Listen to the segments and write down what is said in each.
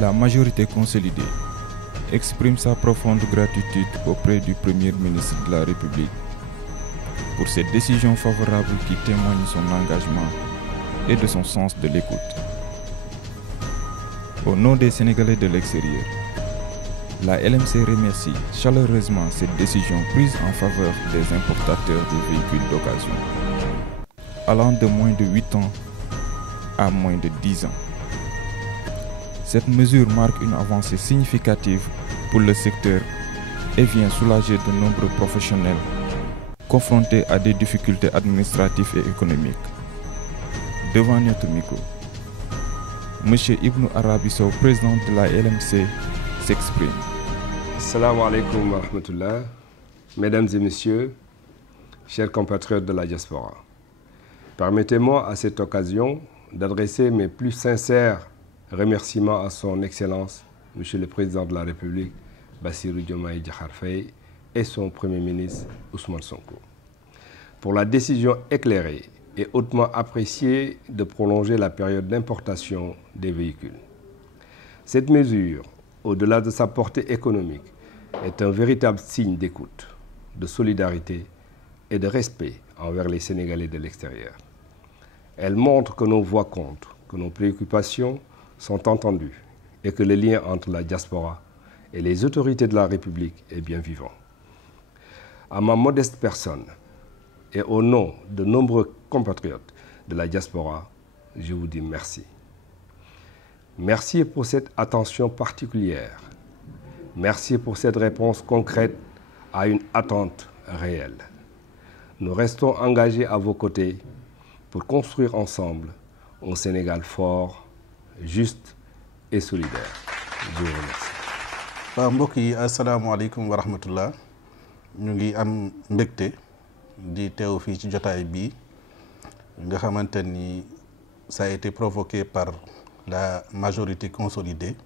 la majorité consolidée exprime sa profonde gratitude auprès du Premier ministre de la République pour cette décision favorable qui témoigne son engagement et de son sens de l'écoute. Au nom des Sénégalais de l'extérieur, la LMC remercie chaleureusement cette décision prise en faveur des importateurs de véhicules d'occasion, allant de moins de 8 ans à moins de 10 ans. Cette mesure marque une avancée significative pour le secteur et vient soulager de nombreux professionnels confrontés à des difficultés administratives et économiques. Devant notre micro, M. Ibn Arabi Sow, président de la LMC, s'exprime. Assalamu alaikum wa rahmatullah. Mesdames et messieurs, chers compatriotes de la diaspora, permettez-moi à cette occasion d'adresser mes plus sincères remerciements à son Excellence, Monsieur le Président de la République, Bassirou Diomaye Diakhar Faye, et son Premier ministre, Ousmane Sonko, pour la décision éclairée et hautement appréciée de prolonger la période d'importation des véhicules. Cette mesure, au-delà de sa portée économique, est un véritable signe d'écoute, de solidarité et de respect envers les Sénégalais de l'extérieur. Elle montre que nos voix comptent, que nos préoccupations sont entendues et que le lien entre la diaspora et les autorités de la République est bien vivant. À ma modeste personne et au nom de nombreux compatriotes de la diaspora, je vous dis merci. Merci pour cette attention particulière. Merci pour cette réponse concrète à une attente réelle. Nous restons engagés à vos côtés pour construire ensemble un Sénégal fort, juste et solidaire. Je vous remercie. waaw mbokk yi asalaamaaleykum wa rahmatullah, ñu ngi am mbégte di teew fii ci jotaay bii nga xamante ni ça a été provoqué par la majorité consolidée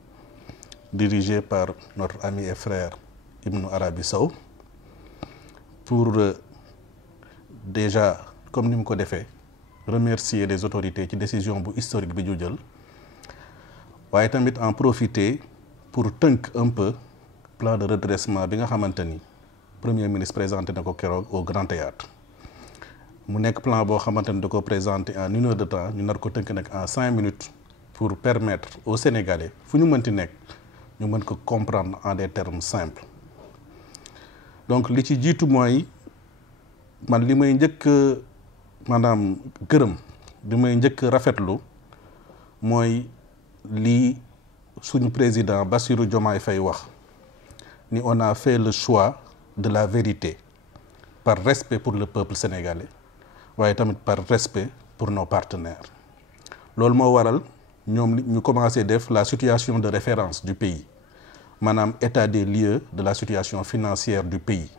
dirigée par notre ami et frère Ibn Arabi Sow pour déjà, comme ni mu ko defee, remercier les autorités ci décision bu historique bi ñu jël, waaye tamit en profiter pour tënk un peu plan de redressement bi nga xamante ni Premier ministre présenté na ko keroog au Grand Théâtre. mu nekk plan boo xamante ni da ko présenté en 1 heure de temps, ñu nar ko tënk nag en 5 minutes pour permettre aux Sénégalais fu ñu mënti nekk ñu mën ko comprendre en des termes simples. Donc li ci jiitu mooy man li may njëkk maanaam gërëm li may njëkk rafetlu mooy lii suñu président Bassirou Diomaye Faye wax ni on a fait le choix de la vérité par respect pour le peuple sénégalais waaye tamit par respect pour nos partenaires. loolu moo waral ñoom ñu commencé def la situation de référence du pays, maanaam état des lieux de la situation financière du pays.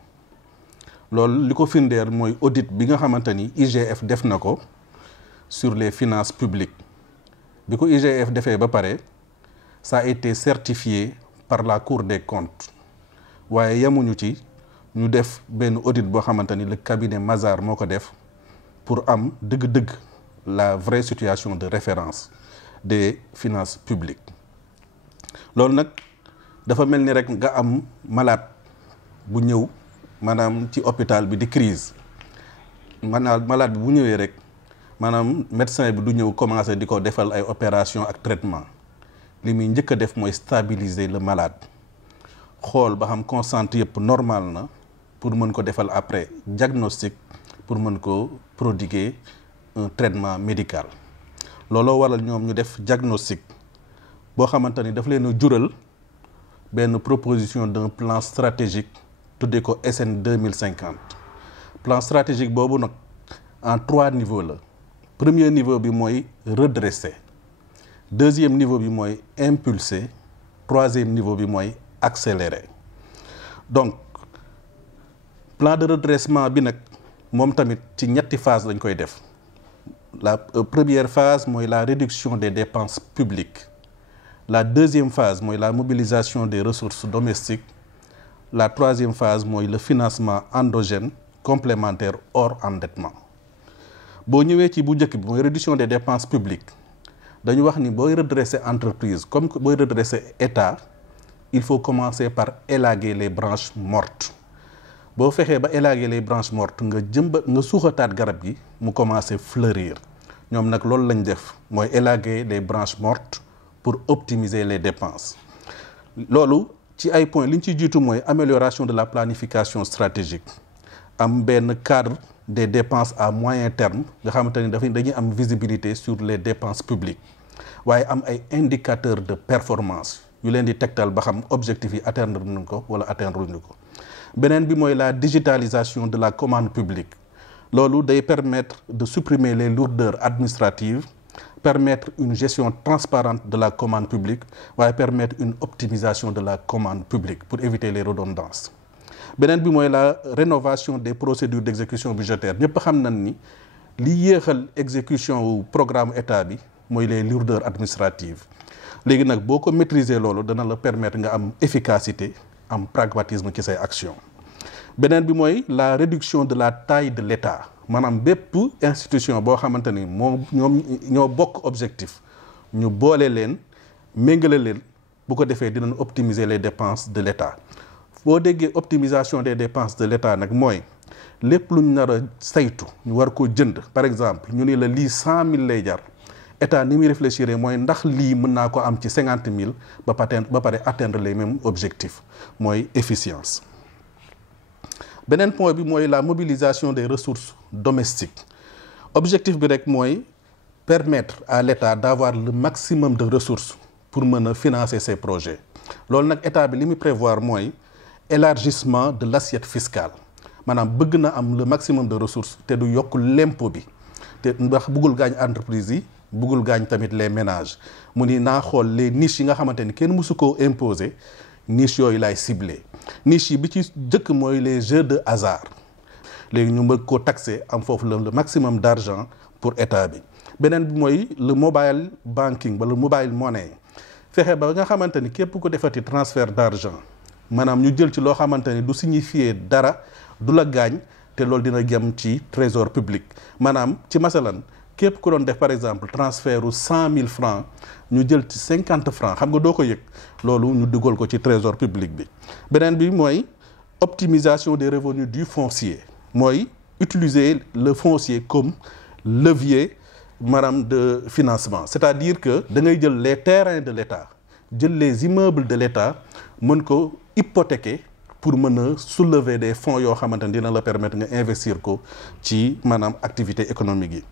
loolu li ko firndeel mooy audit bi nga xamante ni IGF def na ko sur les finances publiques. bi ko IGF defee ba pare, ça a été certifié par la Cour des comptes. waaye yemuñu ci ñu def benn audit boo xamante ni le cabinet Mazars moo ko def pour am dëgg-dëgg la vraie situation de référence des finances publiques. loolu nag dafa mel ni rek nga am malade bu ñëw maanaam ci hôpital bi di crise, maanaam malade bi bu ñëwee rek maanaam médecin bi du ñëw commencer di ko defal ay opération ak traitement. li muy njëkk a def mooy stabiliser le malade, xool ba xam constante yëpp normal na pour mën ko defal après diagnostic pour mën ko prodiguer un traitement médical. looloo waral ñoom ñu def diagnostic boo xamante ni daf leen a jural benn proposition d'un plan stratégique tuddee ko SN 2050. plan stratégique boobu nag en 3 niveaux la. Premier niveau bi mooy redresser, deuxième niveau bi mooy impulser, troisième niveau bi mooy accélérer. Donc plan de redressement bi nag moom tamit ci ñetti phase lañ koy def. La première phase mooy la réduction des dépenses publiques. La deuxième phase mooy la mobilisation des ressources domestiques. La troisième phase mooy le financement endogène complémentaire hors endettement. boo ñëwee ci bu njëkk bi mooy réduction des dépenses publiques dañu wax ni booy redresser entreprise comme que booy redresser état il faut commencer par élaguer les branches mortes boo fexee ba élaguer les branches mortes nga jëmbat nga suuxataat garab gi mu commencer fleurir ñoom nag loolu lañ def mooy élaguer les branches mortes pour optimiser les dépenses loolu ci ay points li ñu ciy jiitu mooy amélioration de la planification stratégique am benn cadre des dépenses à moyen terme nga xamante ni dañuy am visibilité sur les dépenses publiques waaye am ay indicateurs de performance yu leen di tegtal ba xam objectif yi atteindre nañ ko wala atteindre ñu ko beneen bi mooy la digitalisation de la commande publique loolu day permettre de supprimer les lourdeurs administratives permettre une gestion transparente de la commande publique waaye permettre une optimisation de la commande publique pour éviter les redondances beneen bi mooy la rénovation des procédures d'exécution budgétaire ñëpp xam nañ ni li yéexal exécution wu programme état bi mooy les lourdeurs administratives léegi nag boo ko maîtriser loolu dana la permettre nga am efficacité am pragmatisme ci say action beneen bi mooy la réduction de la taille de l'État maanaam bépp institution boo xamante ni ñoom ñoo bokk objectif ñu boole leen méngale leen bu ko defee dinañ optimiser les dépenses de l'État boo déggee optimisation des dépenses de l'État nag mooy lépp luñ nar a saytu ñu war koo jënd par exemple ñu ni la lii 100 000 lay jar état ni muy réfléchir mooy ndax lii mën naa ko am ci 50 000 ba pare atteindre les mêmes objectifs mooy efficience. beneen point bi mooy la mobilisation des ressources domestiques objectif bi rek mooy permettre à l'État d'avoir le maximum de ressources pour mën a financer ses projets loolu nag état bi li muy prévoir mooy élargissement de l'assiette fiscale maanaam bëgg na am le maximum de ressources te du yokk l'impôt bi te ndax bëggul gaañ entreprise yi bëggul gaañ tamit les ménages mu ni naa xool les niches yi nga xamante ni kenn mësu koo imposer niche yooyu laay ciblé niche yi bi ci jëkk mooy les jeux de hasard léegi ñu bëgg koo taxer am foofu le maximum d'argent pour état bi beneen bi mooy le mobile banking wala mobile money fexe ba nga xamante ni képp ko defati transfert d'argent maanaam ñu jël ci loo xamante ni du signifier dara du la gaañ te loolu dina jëm ci trésor public maanaam ci masalan képp ku doon def par exemple transfert u 100 000 francs ñu jël ci 50 francs xam nga doo ko yëg loolu ñu dugal ko ci trésor public bi beneen bi mooy optimisation des revenus du foncier mooy utiliser le foncier comme levier maanaam de financement c'est-à-dire que da ngay jël les terrains de l'État jël les immeubles de l'État mën ko hypothéquer pour mën a soulever des fonds yoo xamante ne dina la permettre nga investir ko ci maanaam activité économique yi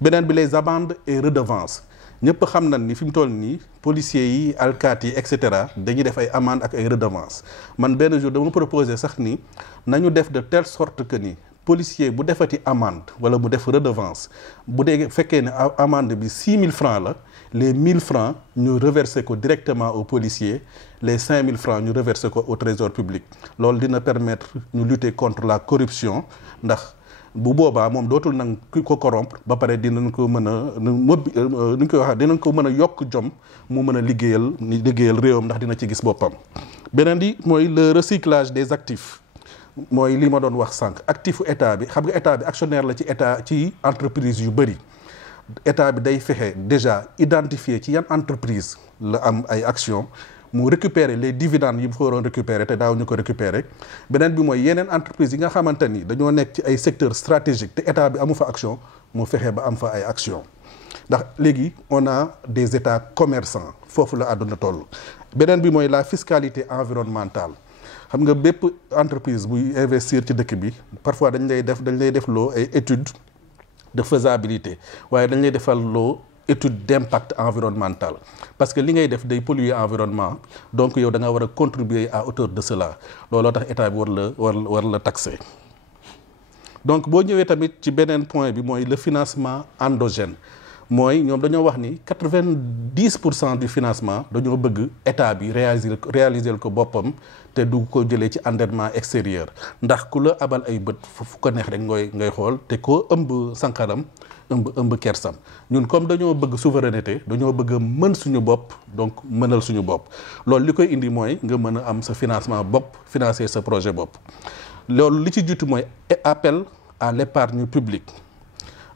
beneen bi les amendes et redevances ñëpp xam nañ ni fi mu toll nii policiers yi alkaati yi et cetera dañuy def ay amendes ak ay redevances man benn jour dama proposé sax ni nañu def de telle sorte que ni policier bu defati amende wala mu def redevance bu dee fekkee ne amende bi 6 000 francs la les 1 000 francs ñu reverser ko directement aux policiers les 5 000 francs ñu reverser ko au trésor public loolu dina permettre ñu lutter contre la corruption ndax bu boobaa moom dootul nag ku ko corrompre ba pare dinañ ko mën a ni ñu koy waxee dinañ ko mën a yokk jom mu mën a liggéeyal réewam ndax dina ci gis boppam beneen bi mooy le recyclage des actifs mooy li ma doon wax sànq actifu état bi xam nga état bi actionnaire la ci état ci entreprise yu bëri état bi day fexe déjà identifier ci yan entreprise la am ay action mu récupérer les dividendes yi mu fa waroon récupérer te daaw ñu ko récupérer beneen bi mooy yeneen entreprise yi nga xamante ni dañoo nekk ci ay secteurs stratégiques te état bi amu fa action mu fexe ba am fa ay action ndax léegi on a des états commerçants foofu la àdduna toll beneen bi mooy la fiscalité environnementale xam nga bépp entreprise buy investir ci dëkk bi parfois dañ lay def loo ay études de faisabilité waaye dañ lay defal loo étude d'impact environnemental parce que li ngay def day polluer environnement donc yow da nga war a contribuer à hauteur de cela looloo tax état bi war la taxer donc boo ñëwee tamit ci beneen point bi mooy le financement endogène mooy ñoom dañoo wax ni 90% du financement dañoo bëgg état bi réaliser ko boppam te du ko jëlee ci endettement extérieur ndax ku la abal ay bët fu ko neex rek ngay xool te koo ëmb sanqaram ëmb kersam ñun comme dañoo bëgg souveraineté dañoo bëgg a mën suñu bopp donc mënal suñu bopp loolu li koy indi mooy nga mën a am sa financement bopp financer sa projet bopp loolu li ci jiitu mooy appel à l'épargne publique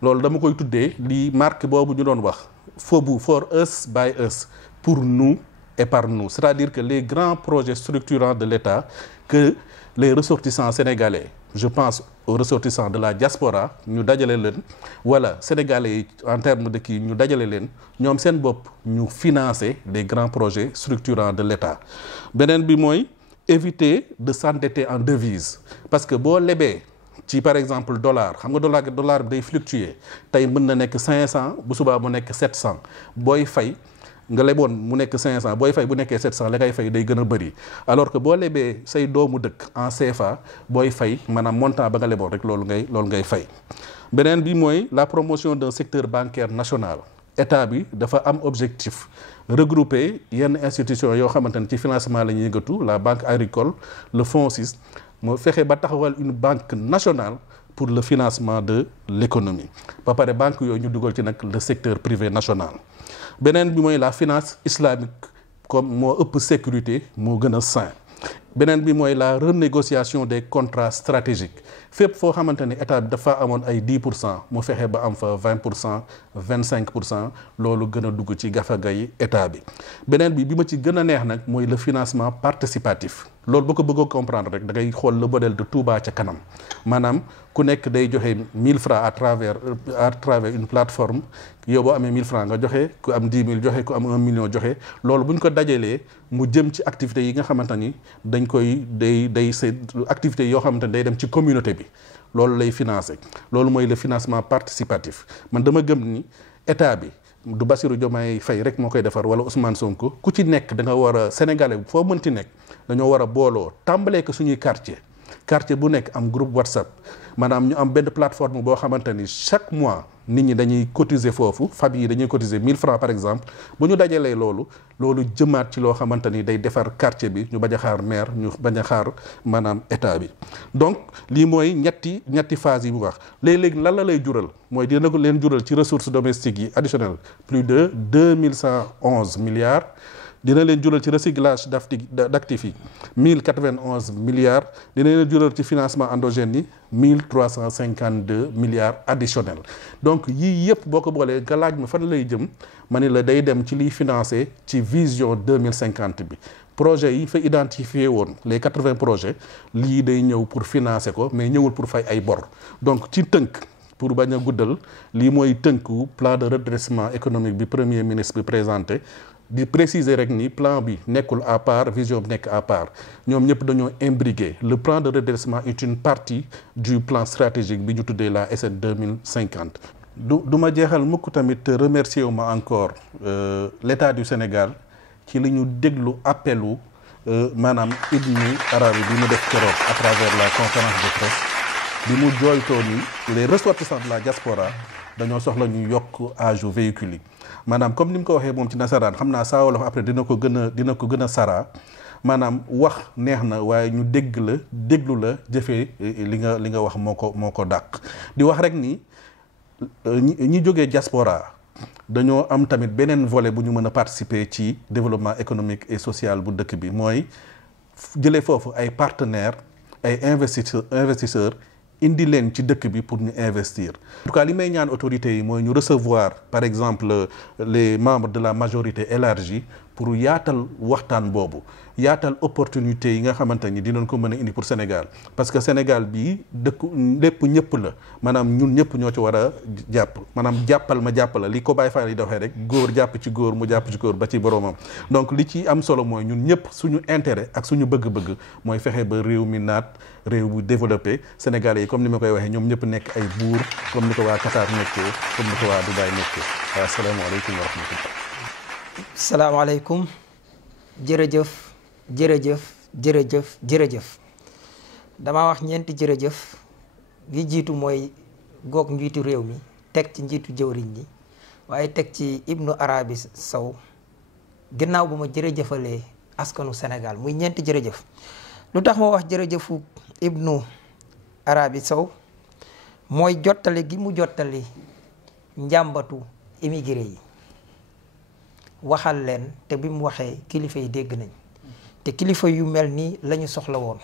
loolu dama koy tuddee li marque boobu ñu doon wax for us, by us, pour nous et par nous. C'est-à-dire que les grands projets structurants de l'État que les ressortissants sénégalais, je pense aux ressortissants de la diaspora, ñu dajale leen wala sénégalais yi en termes de kii ñu dajale leen ñoom seen bopp ñu financer les grands projets structurants de l'État. beneen bi mooy éviter de s'endetter en devise parce que boo lebee ci par exemple dollar xam nga dollar bi day fluctuer tey mën na nekk 500 bu subaa mu nekk 700 booy fay nga leboon mu nekk 500 booy fay bu nekkee 700 la ngay fay day gën a bëri alors que boo lebee say doomu dëkk en CFA booy fay maanaam montant ba nga leboon rek loolu ngay fay. beneen bi mooy la promotion d'un secteur bancaire national état bi dafa am objectif regrouper yenn institutions yoo xamante ne ci financement la ñuy yëngatu la banque agricole le FONSIS moo fexe ba taxawal une banque nationale pour le financement de l'économie ba pare banque yooyu ñu dugal ci nag le secteur privé national. beneen bi mooy la finance islamique comme moo ëpp sécurité moo gën a sain. beneen bi mooy la renégociation des contrats stratégiques fépp foo xamante ni état bi dafa amoon ay 10% mu fexe ba am fa 20% 25% loolu gën a dugg ci gafagay état bi. beneen bi ma ci gën a neex nag mooy le financement participatif loolu boo ko bëggoo comprendre rek da ngay xool le modèle de Touba ca kanam maanaam ku nekk day joxe 1000 francs à travers une plateforme yow boo amee 1000 francs nga joxe ku am 10 000 joxe ku am 1 million joxe loolu bu ñu ko dajalee mu jëm ci activités yi nga xamante ni dañ koy c'est activités yoo xamante ni day dem ci communauté bi loolu lay financer loolu mooy le financement participatif man dama gëm ni état bi du Bassirou Diomaye Faye rek moo koy defar wala Ousmane Sonko ku ci nekk da nga war a sénégalais foo mënti nekk dañoo war a booloo tàmbalee ko suñuy quartier bu nekk am groupe WhatsApp maanaam ñu am benn plateforme boo xamante ni chaque mois nit ñi dañuy cotiser foofu famille yi dañuy cotiser 1000 francs par exemple bu ñu dajalee loolu jëmaat ci loo xamante ni day defar quartier bi ñu bañ a xaar maire ñu bañ a xaar maanaam état bi. donc lii mooy ñetti phase yi bu wax léeg-léeg lan la lay jural mooy dina ko leen jural ci ressources domestiques yi additionnelles plus de 2111 milliards. dina leen jural ci recyclage d'actifs yi 1091 milliards dina leen jural ci financement endogène yi 1352 milliards additionnels donc yii yëpp boo ko boolee nga laaj ma fan lay jëm ma ne la day dem ci liy financer ci vision 2050 bi projet yi fa identifié woon les 80 projets lii day ñëw pour financer ko mais ñëwul pour fay ay bor donc ci tënk pour bañ a guddal lii mooy tënku plan de redressement économique bi premier ministre bi présenté di préciser rek ni plan bi nekkul à part vision bi nekk à part ñoom ñëpp dañoo imbriqué le plan de redressement est une partie du plan stratégique bi ñu tuddee la SN 2050. du ma jeexal mukk tamit remercier wu ma encore l'État du Sénégal ci li ñu déglu appelu maanaam Ibnu Arabi bi mu def keroog à travers la conférence de presse bi mu jooytoo ni les ressortissants de la diaspora dañoo soxla ñu yokk âge véhicule yi maanaam comme ni mu ko waxee moom ci nasaraan xam naa saa wolof après dina ko gën a saraa maanaam wax neex na waaye ñu déglu la jëfee li nga wax moo ko dàq di wax rek ni ñi jógee diaspora dañoo am tamit beneen volet bu ñu mën a participer ci développement économique et social bu dëkk bi mooy jëlee foofu ay partenaires ay investisseurs indi leen ci dëkk bi pour ñu investir. En tout cas li may ñaan autorités yi mooy ñu recevoir par exemple les membres de la majorité élargie pour yaatal waxtaan boobu yaatal opportunité yi nga xamante ni dinañ ko mën a indi pour Sénégal parce que Sénégal bii dëkku lépp ñëpp la maanaam ñun ñëpp ñoo ci war a jàpp maanaam jàppal ma jàppala li ko Baye Fall yi doxee rek góor jàpp ci góor mu jàpp ci góor ba ci boroomam donc li ci am solo mooy ñun ñëpp suñu intérêt ak suñu bëgg-bëgg mooy fexe ba réew mi naat réew bu développé Sénégalais yi comme ni ma koy waxee ñoom ñëpp nekk ay buur comme ni ko waa Qatar nekkee comme ni ko waa Dubaï nekkee waaw asalaamaaleykum wa rahmatullah. salaamaaleykum jërëjëf dama wax ñeenti jërëjëf gi jiitu mooy goog njiitu réew mi teg ci njiitu jëwriñ ñi waaye teg ci Ibnu Arabi Sow ginnaaw bu ma jërëjëfalee askanu Sénégal muy ñeenti jërëjëf lu tax ma wax jërëjëfu Ibnu Arabi Sow mooy jottali gi mu jottali njàmbatu immigré yi waxal leen te bi mu waxee kilifa yi dégg nañ te kilifa yu mel nii lañu soxla woon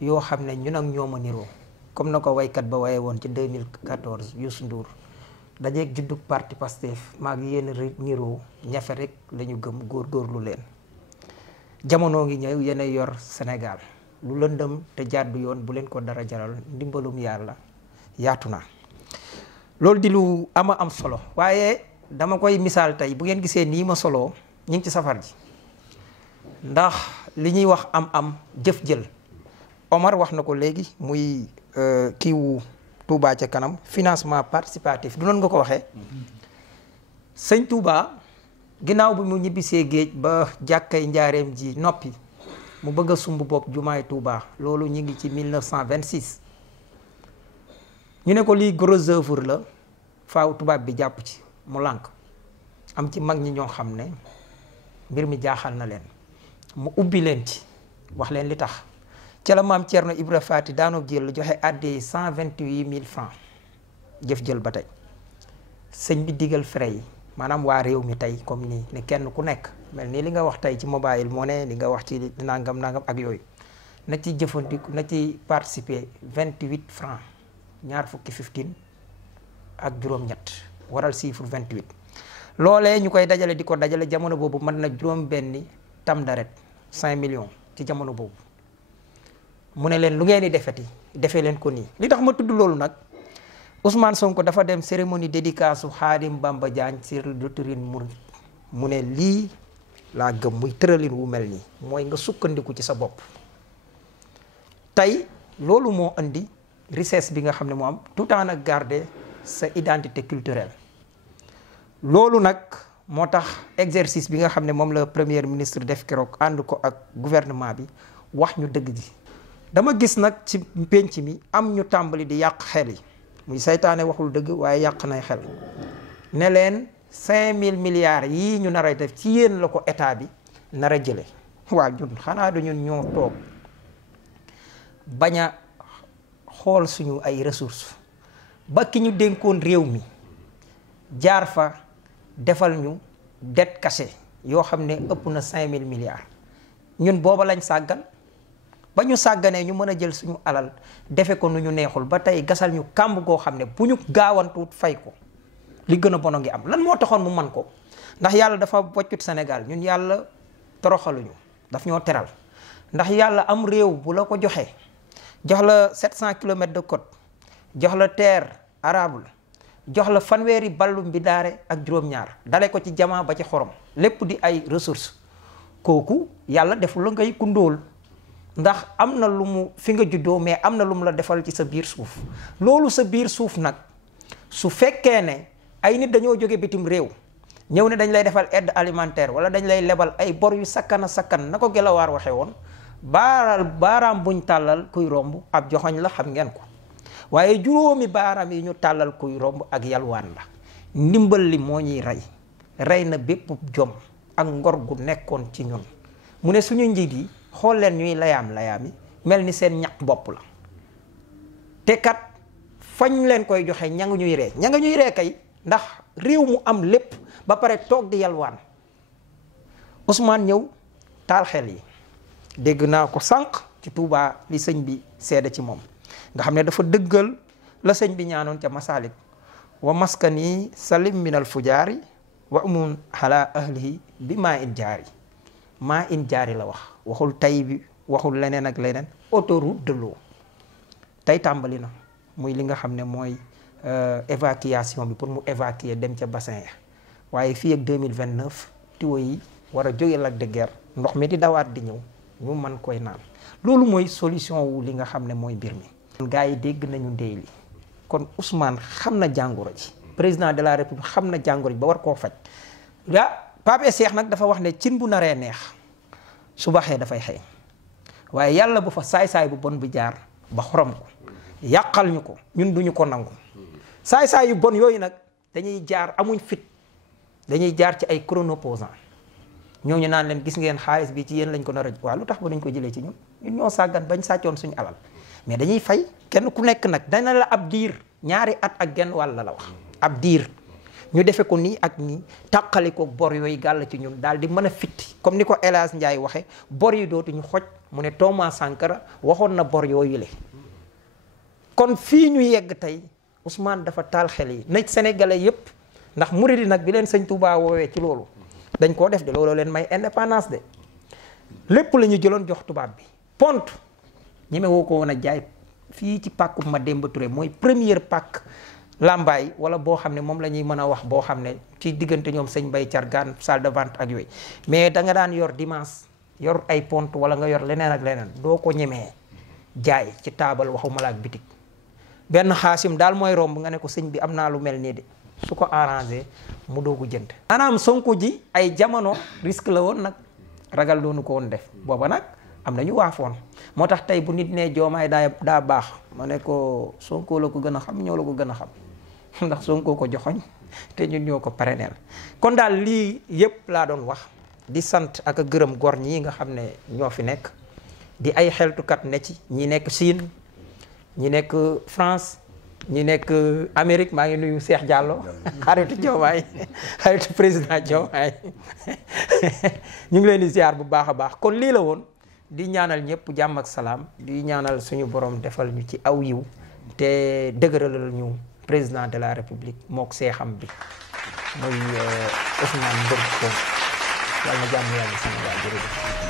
yoo xam ne ñun ak ñoom a niroo comme na ko waykat ba waye woon ci 2014 Youssou Ndour dajeeg juddug parti Pastef maa ngi yéen rek niroo ñafe rek la ñu gëm góorgóorlu leen jamono ngi ñëw yéen a yor Sénégal lu lëndëm te jàddu yoon bu leen ko dara jaral ndimbalum yàlla yaatu na loolu di lu ama am solo waaye dama koy misaal tey bu ngeen gisee nii ma soloo ñu ngi ci safar ji ndax li ñuy wax am jëf jël Omar wax na ko léegi muy kiiwu Touba ca kanam financement participatif du noonu nga ko waxee sëñ Touba ginnaaw bi mu ñibbisee géej ba jàkkay njaareem ji noppi mu bëgg a sumb bopp jumaay Touba loolu ñu ngi ci 1926 ñu ne ko lii gros œuvre la faaw tubaab bi jàpp ci mu lànk am ci mag ñi ñoo xam ne mbir mi jaaxal na leen mu ubbi leen ci wax leen li tax ca la maam Thierno Ibra Faty daanoo jël joxe àddee 128 000 francs jëf jël ba tey sëñ bi digal frais yi maanaam waa réew mi tey comme nii ne kenn ku nekk mel nii li nga wax tey ci mobile money li nga wax ci nangam ak yooyu na ci jëfandiku na ci participer 28 francs ñaar fukki 15 ak juróom-ñett waral chiffre 28 loolee ñu koy dajale di ko dajale jamono boobu mën na juróom benni tam daret 5 millions ci jamono boobu mu ne leen lu ngeen di defee leen ko nii li tax ma tudd loolu nag Ousmane Sonko dafa dem cérémonie dédicace su Khadim Bamba Diagne sur le doctrine mouride mu ne lii laa gëm muy tëralin wu mel nii mooy nga sukkandiku ci sa bopp tey loolu moo indi richesse bi nga xam ne moo am tout en nag garder sa identité culturelle loolu nag moo tax exercice bi nga xam ne moom la premier ministre def keroog ànd ko ak gouvernement bi wax ñu dëgg ji dama gis nag ci penc mi am ñu tàmbali di yàq xel yi muy saytaane waxul dëgg waaye yàq nay xel ne leen 5000 milliards yii ñu nar a def ci yéen la ko état bi nar a jële waaw ñun xanaa du ñun ñoo toog bañ a xool suñu ay ressources ba ki ñu dénkoon réew mi jaar fa defal ñu dette cachée yoo xam ne ëpp na 5000 milliards ñun booba lañ sàggan ba ñu sàgganee ñu mën a jël suñu alal defe ko nu ñu neexul ba tey gasal ñu kàmb goo xam ne bu ñu gaawantuut fay ko li gën a bon a ngi am lan moo taxoon mu man ko ndax yàlla dafa waccut Sénégal ñun yàlla toroxaluñu daf ñoo teral ndax yàlla am réew bu la ko joxee jox la 700 kilomètres de côte jox la terre arable jox la fanweeri ballu mbidaare ak juróom-ñaar dale ko ci jamaa ba ci xorom lépp di ay ressources kooku yàlla deful la ngay kundóol ndax am na lu mu fi nga juddoo mais am na lu mu la defal ci sa biir suuf loolu sa biir suuf nag su fekkee ne ay nit dañoo jóge bitim réew ñëw ne dañ lay defal aide alimentaire wala dañ lay lebal ay bor yu sakkan na ko Gelawaar waxee woon baaraam buñ tàllal kuy romb ab joxoñ la xam ngeen ko waaye juróomi baaraam yi ñu tàllal kuy romb ak yalwaan la ndimbal li moo ñuy rey na bépp jom ak ngor gu nekkoon ci ñun mu ne suñu njiit yi xool leen ñuy layaam-layaami mel ni seen ñaq bopp la te kat fañ leen koy joxe ña nga ñuy ree kay ndax réew mu am lépp ba pare toog di yalwaan Ousmane ñëw taal xel yi dégg naa ko sànq ci Touba li sëñ bi seede ci moom nga xam ne dafa dëggal la sëñ bi ñaanoon ca Masalik wa maskani salim minal fujaari wa umun ala ahlihi bi maa in jaari la wax waxul tay bi waxul leneen ak leneen autoroute de l'eau tey tàmbali na muy li nga xam ne mooy évacuation bi pour mu évacuer dem ca bassin ya waaye fii ak 2029 tuyau yi war a jóge Lac de Guiers ndox mi di dawaat di ñëw ñu mën koy naan loolu mooy solution wu li nga xam ne mooy mbir mi. gars yi dégg nañu ndey li kon Ousmane xam na jàngoro ji président de la république xam na jàngoro ji ba war koo faj Pape Cheikh nag dafa wax ne cin bu naree neex su baxee dafay xëy waaye yàlla bu fa saay-saay bu bon bi jaar ba xorom ko yàqal ñu ko ñun duñu ko nangu saay-saay yu bon yooyu nag dañuy jaar amuñ fit dañuy jaar ci ay chronoposant ñooñu naan leen gis ngeen xaalis bi ci yéen lañ ko nar a waaw lu tax ba dañ ko jëlee ci ñun ñoo sàggan bañ sàccoon suñu alal mais dañuy fay kenn ku nekk nag dana la ab diir 2 at ak genn wàll la wax ab diir ñu defe ko nii ak nii tàqali ko bor yooyu gàll ci ñun daal di mën a fitti comme ni ko El Hadj Ndiaye waxe bor yi dootuñu xoj mu ne Thomas Sankara waxoon na bor yooyu le kon fii ñu yegg tey Ousmane dafa taal xel yi na sénégalais yëpp ndax murid yi nag bi leen sëñ Touba woowee ci loolu dañ koo def de looloo leen may indépendance de lépp la ñu jëloon jox tubaab bi pont ñeme woo ko woon a jaay fii ci pàkku Mademba Touré mooy première pàkk Lambaye wala boo xam ne moom la ñuy mën a wax boo xam ne ci diggante ñoom sëñ Bay Cargaan salle de vente ak yooyu mais da nga daan yor dimanche yor ay pont wala nga yor leneen ak leneen doo ko ñemee jaay ci taabal waxuma la ak bitig benn xaasim daal mooy romb nga ne ko sëñ bi am naa lu mel nii de su ko arrangé mu doogu jënd maanaam Sonko ji ay jamono risque la woon nag ragal doonu ko woon def booba nag am na ñu waafoon moo tax tey bu nit ne Diomaye daa baax ma ne ko Sonko la ko gën a xam ñoo la ko gën a xam ndax Sonko ko joxoñ te ñun ñoo ko parrainel kon daal lii yëpp laa doon wax di sant ak a gërëm gor ñii nga xam ne ñoo fi nekk di ay xeltukat ne ci ñi nekk Chine ñi nekk France ñi nekk Amérique maa ngi nuyu Cheikh Diallo xaritu Diomaye xaritu président Diomaye ñu ngi leen di ziar bu baax a baax kon lii la woon di ñaanal ñëpp jàmm ak salaam di ñaanal suñu borom defal ñu ci aw yiw te dëgëralal ñu président de la république mook seexam bi muy Ousmane Sonko yàlla na jàmm yàlla Sénégal jërëjëf